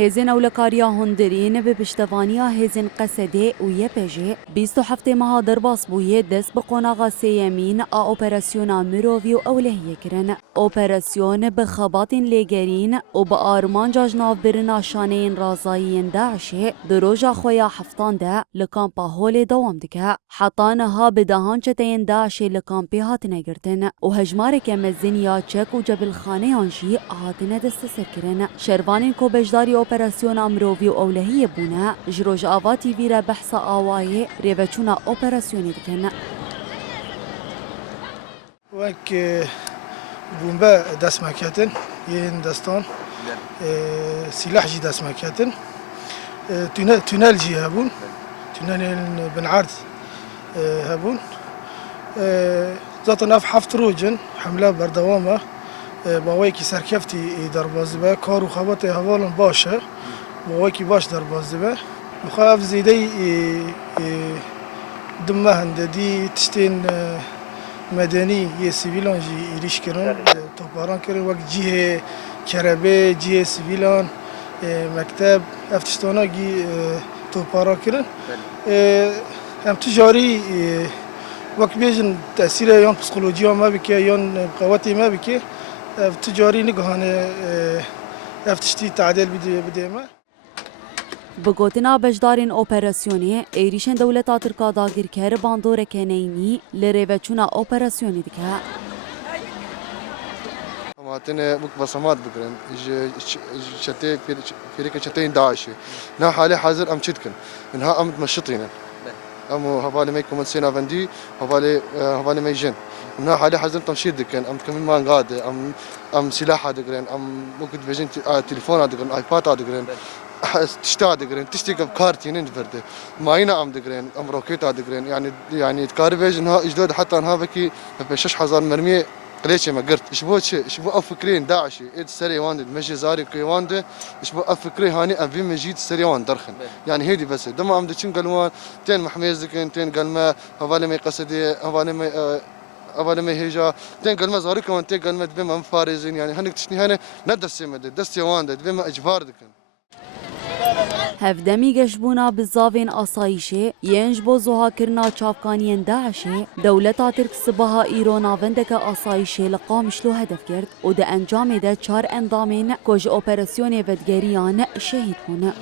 هێزن ئەولەکاریە هۆندرین بە پشتەوانیە هێزن قەسەدێ و یەپێژێ 27 مەها دەرباس بوویە دەست بە قۆناغا سێیەمین ئا ئۆپەراسیۆنا مرۆڤی و ئەولەهیەکردن. ئۆپەراسیۆن بە خەباتین لێگەرین و بە ئارمانجا ژناوبرنا شانەیên رازاییên داعشê di roja xwe ya heftan de li kampa Holê dewam dike. Heta niha bi dehan çeteyên Daişê li kampê hatine girtin û hejmareke mezin ya çek û cebilxaneyan jî hatine desteserkirin. Şervanên ku beşdarî operasyona mirovî û ewlehiyê bûne ji Rojava TV re behsa awayê rêveçûna operasyonê dikin. Wek bombe dest me ketin yên destan silah jî dest me ketin tünel jî hebûn tünelên bin erd hebûn zaten ev heft rojin hemla berdewam e bawekî serkeftî derbas dibe kar û xebatê hevalin baş e bawekî baş derbas dibe xwe ev zêdeyî di mehin de dî tiştên medenî yê sivîlan jî êriş kirin topbaran kirin wek cihê kerebê cihê sivîlan mekteb ev tiştana gî topbaran kirin em tu jarî wek bêjin tesîrê yan psikolojiya me bike yan qewetê me bike ev tu carî nigihane ev tiştî teedîl bidê me. Bi gotina beşdarên operasyonê êrişên dewleta Tirka dagirker bandoreke neynî li rêveçûna operasyonê dike. Hatine buk basamat bikirin ji çetê fêreke çeteyên Daişê. Niha halê hazir em çi dikin? Niha em dimeşitînin. Em û hevalê me komensiyên avendî, hevalê me jin. Niha halê hazir temşîr dikin, em dikin man gadê, em silaha dikirin, em wekî dibêjin telefona dikirin, iPada dikirin. Tişta dikirin, tiştekî kartînin verdi. Mayîna em dikirin, em rokêta dikirin. Yani dikarî bêjin ha îjdod heta niha vekî 5,000 mermiyê قليشة ما قرت إيش بو شيء إيش بو أفكرين داعشي إيد سري واند مشي زاري كي واند إيش بو أفكري هاني أبي مجيد سري واند درخن يعني هيدي بس دم عم دشين قالوان تين محميز ذكين تين قال ما هوالي ما قصدي هوالي ما هيجا تين قال ما زاري كمان تين قال ما دبما مفارزين يعني هنك تشني هنا ندرسي مد دستي واند دبما إجبار ذكين Hevdemî geşbûna bi zavên asayîşê yên ji bo zohakirina çavkaniyên Daişê dewleta Tirk sibaha îro navendeke asayîşê li Qamişlo hedef girt û di encamê de 4 endamên ku ji operasyonê vedgeriyan şehîd bûne.